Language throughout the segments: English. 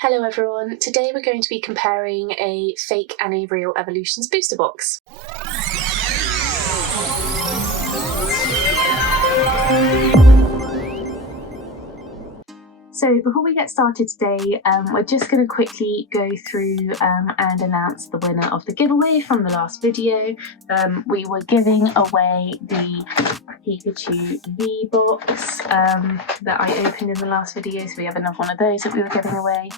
Hello everyone, today we're going to be comparing a fake and a real Evolutionist booster box. So before we get started today, we're just going to quickly go through and announce the winner of the giveaway from the last video. We were giving away the Pikachu V box that I opened in the last video, so we have another one of those that we were giving away.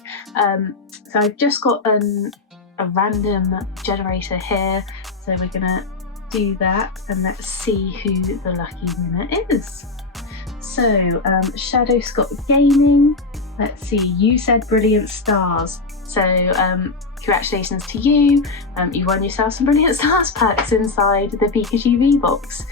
So I've just got a random generator here, so we're going to do that and let's see who the lucky winner is. So, Shadow Scott Gaming, let's see, you said Brilliant Stars. So, congratulations to you. You won yourself some Brilliant Stars packs inside the Pikachu V box.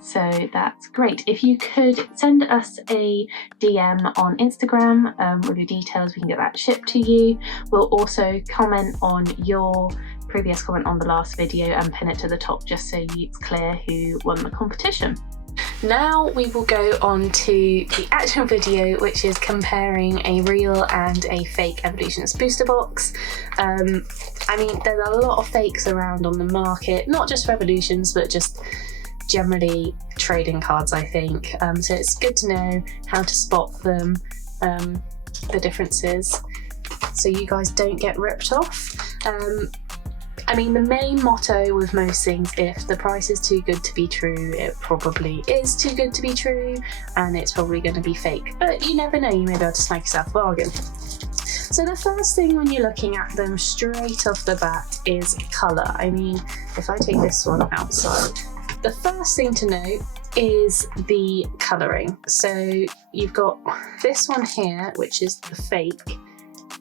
So that's great. If you could send us a DM on Instagram with your details, we can get that shipped to you. We'll also comment on your previous comment on the last video and pin it to the top just so it's clear who won the competition. Now we will go on to the actual video, which is comparing a real and a fake Evolutionist booster box. I mean, there's a lot of fakes around on the market, not just for Evolutions, but just generally trading cards, I think. So it's good to know how to spot them, the differences, so you guys don't get ripped off. I mean, the main motto with most things, if the price is too good to be true, it probably is too good to be true, and it's probably going to be fake. But you never know, you may be able to snag yourself a bargain. So the first thing when you're looking at them straight off the bat is colour. I mean, if I take this one outside, the first thing to note is the colouring. So you've got this one here, which is the fake,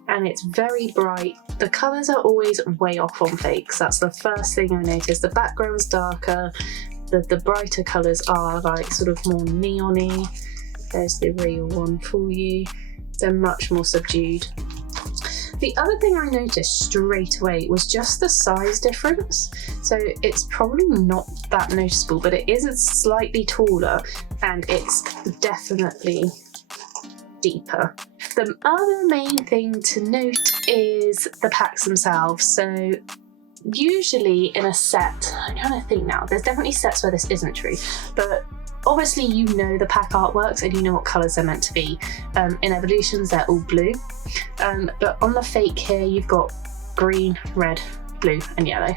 and it's very bright. The colours are always way off on fakes. That's the first thing I noticed. The background's darker, the brighter colours are like sort of more neon-y. There's the real one for you. They're much more subdued. The other thing I noticed straight away was just the size difference. So it's probably not that noticeable, but it is slightly taller and it's definitely deeper. The other main thing to note is the packs themselves. So usually in a set, I'm trying to think now, there's definitely sets where this isn't true, but obviously you know the pack artworks and you know what colours they're meant to be. In Evolutions they're all blue, but on the fake here you've got green, red, blue and yellow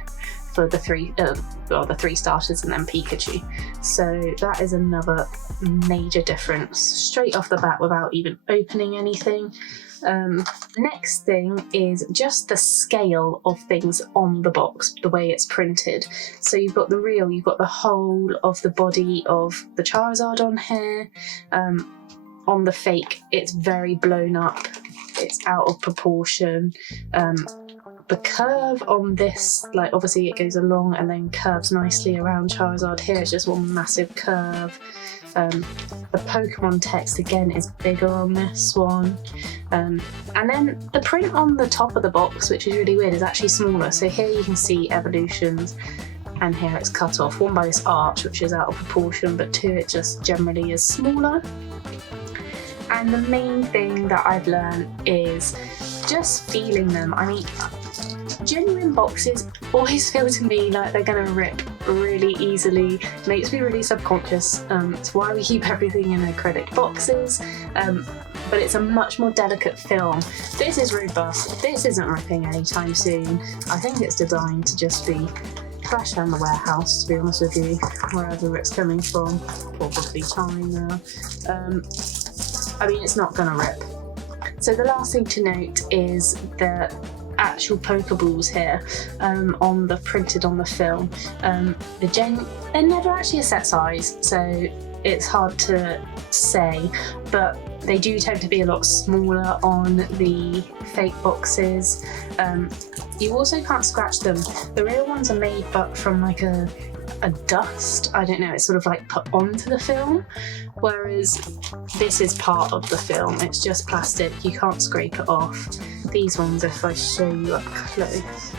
for the three starters and then Pikachu. So that is another major difference straight off the bat without even opening anything. Next thing is just the scale of things on the box, the way it's printed. So you've got the real, you've got the whole of the body of the Charizard on here. On the fake, it's very blown up, it's out of proportion. The curve on this, like obviously it goes along and then curves nicely around Charizard. Here it's just one massive curve. The Pokemon text again is bigger on this one. And then the print on the top of the box, which is really weird, is actually smaller. So here you can see Evolutions and here it's cut off. One by this arch, which is out of proportion, but two, it just generally is smaller. And the main thing that I've learned is just feeling them. I mean, genuine boxes always feel to me like they're going to rip really easily. Makes me really subconscious. It's why we keep everything in acrylic boxes. But it's a much more delicate film. This is robust. This isn't ripping anytime soon. I think it's designed to just be flash around the warehouse, to be honest with you, wherever it's coming from. Probably China. I mean, it's not going to rip. So the last thing to note is the actual Pokeballs here, printed on the film. They're never actually a set size, so it's hard to say, but they do tend to be a lot smaller on the fake boxes. You also can't scratch them. The real ones are made but from like a dust, I don't know, it's sort of like put onto the film, whereas this is part of the film, it's just plastic, you can't scrape it off. These ones, if I show you up close,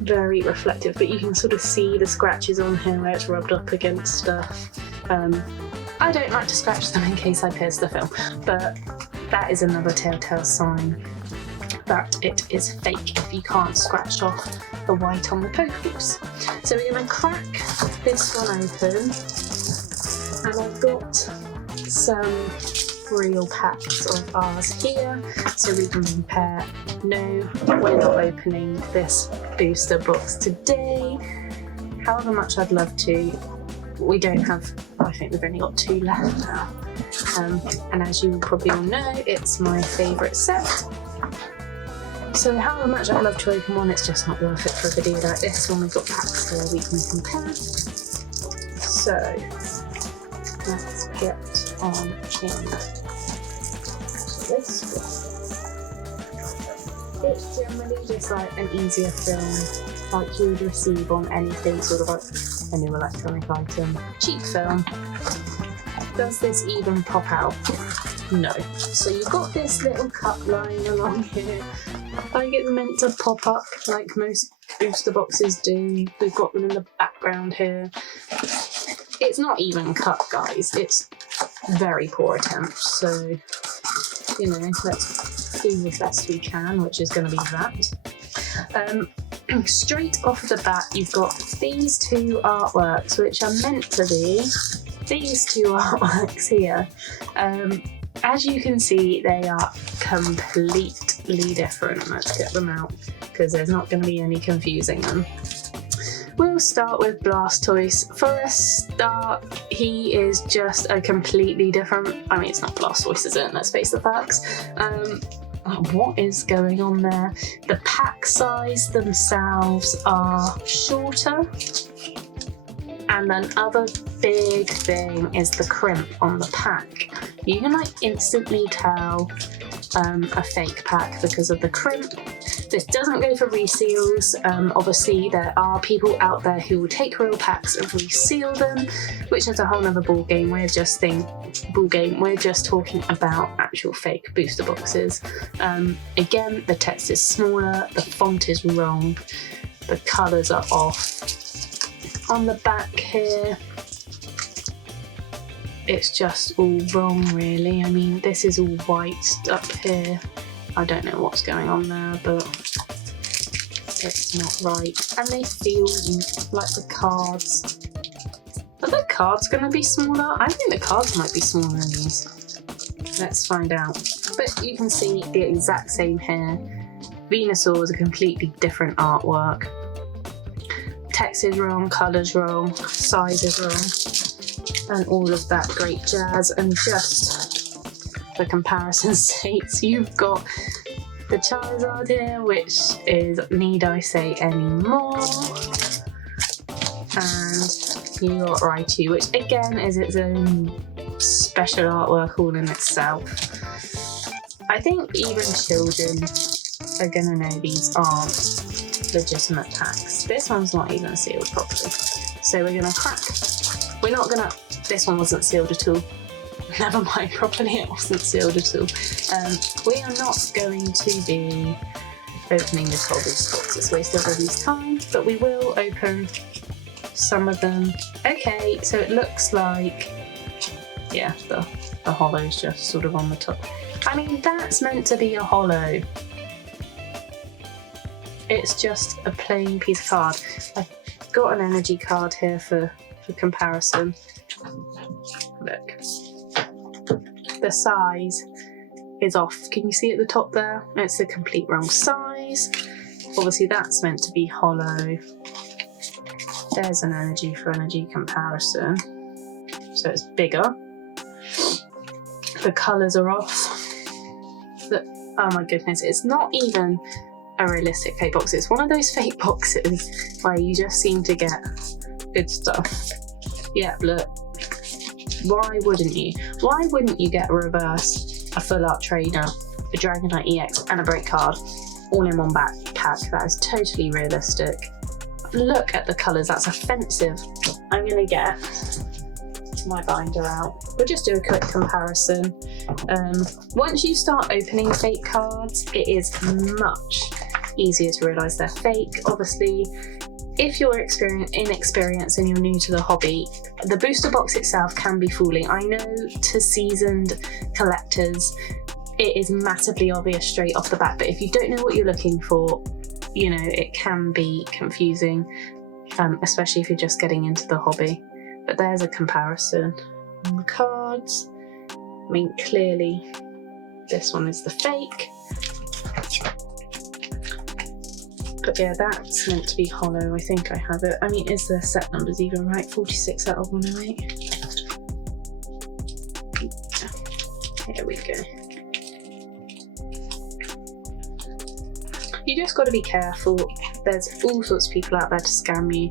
very reflective, but you can sort of see the scratches on here where it's rubbed up against stuff. I don't like to scratch them in case I pierce the film, but that is another telltale sign that it is fake if you can't scratch off the white on the Pokeballs. So we're going to crack this one open, and I've got some real packs of ours here so we can compare. No, we're not opening this booster box today, however much I'd love to. We don't have, I think we've only got 2 left now, and as you probably all know, it's my favourite set. So however much I'd love to open one, it's just not worth it for a video like this when we've got packs here we can compare. So let's get on in this one. It's generally just like an easier film, like you would receive on anything sort of like a new electronic item. Cheap film. Does this even pop out? No. So you've got this little cup lying along here. Like it's meant to pop up like most booster boxes do. We've got them in the background here. It's not even cut, guys. It's very poor attempt. So, you know, let's do the best we can, which is going to be that. Straight off the bat, you've got these 2 artworks, which are meant to be these 2 artworks here. As you can see, they are completely different. Let's get them out because there's not going to be any confusing them. We'll start with Blastoise. For a start, he is just a completely different... I mean, it's not Blastoise, is it? Let's face the facts. What is going on there? The pack size themselves are shorter. And another big thing is the crimp on the pack. You can like instantly tell a fake pack because of the crimp. This doesn't go for reseals. Obviously there are people out there who will take real packs and reseal them, which is a whole nother ball game. We're just talking about actual fake booster boxes. Again, the text is smaller, the font is wrong, the colours are off. On the back here, it's just all wrong really. I mean, this is all white up here. I don't know what's going on there, but it's not right. And they feel like the cards. Are the cards going to be smaller? I think the cards might be smaller than these. Let's find out. But you can see the exact same here. Venusaur is a completely different artwork. Text is wrong, colours wrong, size is wrong, and all of that great jazz. And just for comparison's sake, you've got the Charizard here, which is, need I say any more? And you got Raichu, which again is its own special artwork all in itself. I think even children are gonna know these aren't legitimate packs. This one's not even sealed properly. So we're gonna crack. We're not gonna, this one wasn't sealed at all. Never mind, properly it wasn't sealed at all. We are not going to be opening this whole booster box. It's wasted everybody's time, but we will open some of them. Okay, so it looks like, yeah, the hollow's just sort of on the top. I mean, that's meant to be a hollow. It's just a plain piece of card. I've got an energy card here for comparison. Look. The size is off. Can you see at the top there? It's the complete wrong size. Obviously that's meant to be hollow. There's an energy for energy comparison. So it's bigger. The colours are off. Oh my goodness, it's not even a realistic fake box. It's one of those fake boxes where you just seem to get good stuff. Yeah, look. Why wouldn't you? Why wouldn't you get a reverse, a full art trainer, a Dragonite EX and a break card all in one pack? That is totally realistic. Look at the colours, that's offensive. I'm gonna get my binder out. We'll just do a quick comparison. Once you start opening fake cards, it is much easier to realise they're fake. Obviously, if you're inexperienced and you're new to the hobby, the booster box itself can be fooling. I know to seasoned collectors, it is massively obvious straight off the bat, but if you don't know what you're looking for, you know, it can be confusing, especially if you're just getting into the hobby. But there's a comparison on the cards. I mean, clearly this one is the fake. But yeah, that's meant to be hollow. I think I have it. I mean, is the set numbers even right? 46 out of 108. Here we go. You just got to be careful. There's all sorts of people out there to scam you.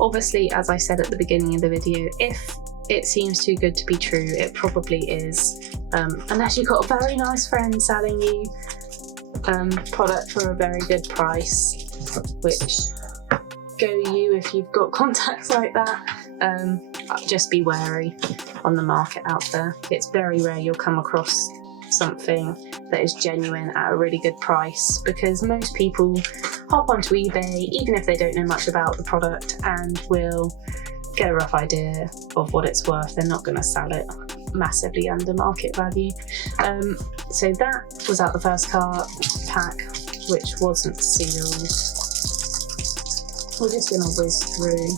Obviously, as I said at the beginning of the video, if it seems too good to be true, it probably is. Unless you've got a very nice friend selling you product for a very good price, which go you if you've got contacts like that. Just be wary on the market out there. It's very rare you'll come across something that is genuine at a really good price, because most people hop onto eBay even if they don't know much about the product and will get a rough idea of what it's worth. They're not going to sell it massively under market value. So that was out the first pack, which wasn't sealed. We're just going to whiz through,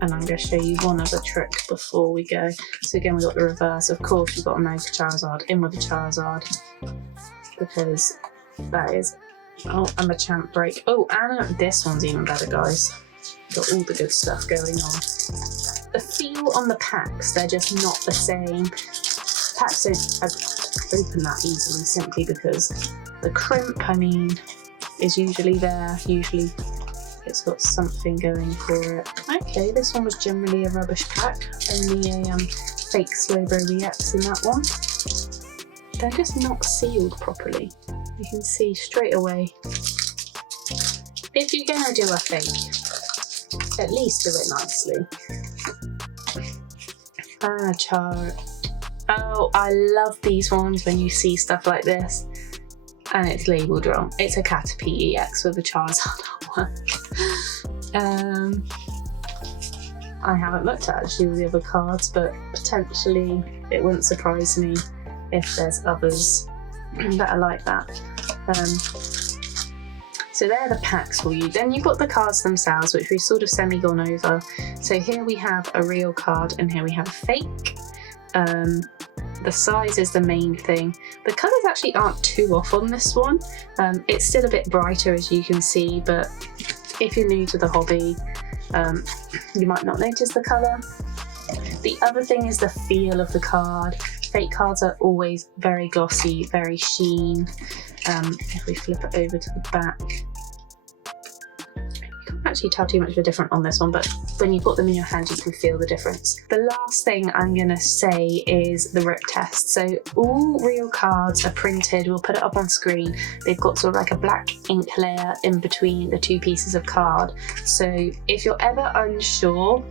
and I'm going to show you one other trick before we go. So again, we've got the reverse. Of course, you've got a Mega Charizard in with the Charizard, because that is, oh, and the Champ Break. Oh, and this one's even better, guys. Got all the good stuff going on. The feel on the packs, they're just not the same. Packs don't open that easily, simply because the crimp, I mean, is usually there. Usually it's got something going for it. Okay, this one was generally a rubbish pack. Only a fake Slowbro EX in that one. They're just not sealed properly. You can see straight away. If you're gonna do a fake, at least do it nicely. Oh, I love these ones when you see stuff like this and it's labelled wrong. It's a Caterpie EX with a Charizard one. I haven't looked at actually the other cards, but potentially it wouldn't surprise me if there's others that are like that. So they're the packs for you. Then you've got the cards themselves, which we've sort of semi-gone over. So here we have a real card and here we have a fake. The size is the main thing. The colours actually aren't too off on this one. It's still a bit brighter, as you can see, but if you're new to the hobby, you might not notice the colour. The other thing is the feel of the card. Fake cards are always very glossy, very sheen. If we flip it over to the back, you can't actually tell too much of a difference on this one, but when you put them in your hand, you can feel the difference. The last thing I'm going to say is the rip test. So all real cards are printed. We'll put it up on screen. They've got sort of like a black ink layer in between the two pieces of card. So if you're ever unsure,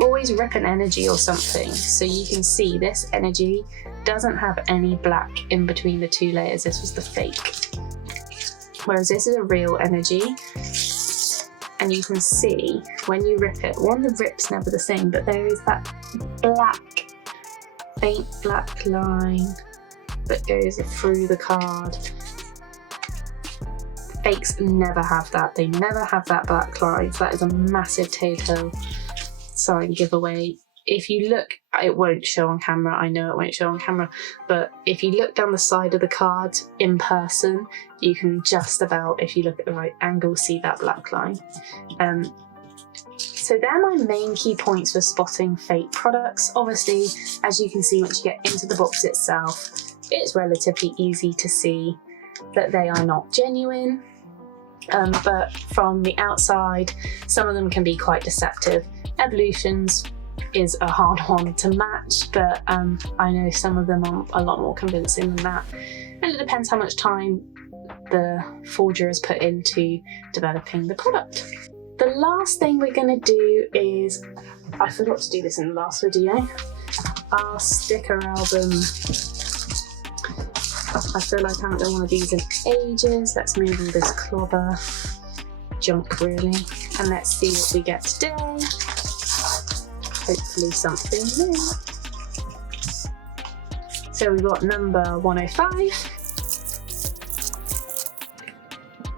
always rip an energy or something, so you can see this energy doesn't have any black in between the two layers. This was the fake, whereas this is a real energy, and you can see when you rip it, the rip's never the same, but there is that black, faint black line that goes through the card. Fakes never have that. They never have that black line. So that is a massive Telltale sign giveaway. If you look, it won't show on camera, I know it won't show on camera, but if you look down the side of the card in person, you can just about, if you look at the right angle, see that black line. So they're my main key points for spotting fake products. Obviously, as you can see, once you get into the box itself, it's relatively easy to see that they are not genuine. But from the outside, some of them can be quite deceptive. Evolutions is a hard one to match, but I know some of them are a lot more convincing than that. And it depends how much time the forger has put into developing the product. The last thing we're going to do is, I forgot to do this in the last video, our sticker album. I feel like I haven't done one of these in ages. Let's move all this clobber junk really, and let's see what we get today. Hopefully something new. So we've got number 105.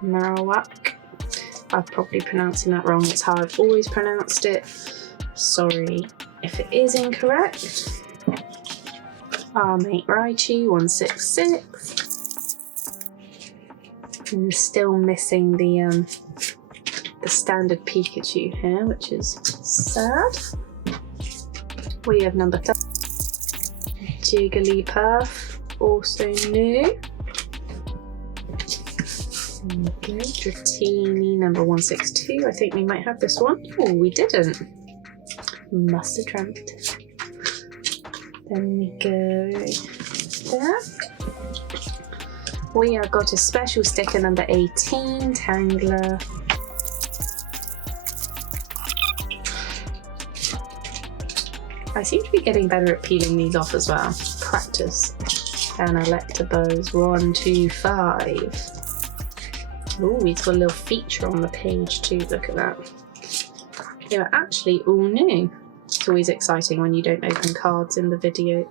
Marowak. I'm probably pronouncing that wrong. It's how I've always pronounced it. Sorry if it is incorrect. Our mate Raichu, 166. And still missing the standard Pikachu here, which is sad. We have number 30. Jigglypuff, also new. Okay, Dratini, number 162. I think we might have this one. Oh, we didn't. Must have dreamt. Then we go there. We have got a special sticker, number 18, Tangler. I seem to be getting better at peeling these off as well. Practice. And Electabuzz, 125. Oh, he's got a little feature on the page too, look at that. They were actually all new. It's always exciting when you don't open cards in the video.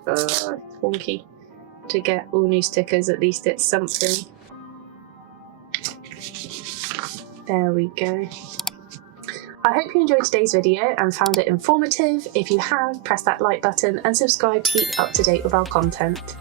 Wonky. To get all new stickers, at least it's something. There we go. I hope you enjoyed today's video and found it informative. If you have, press that like button and subscribe to keep up to date with our content.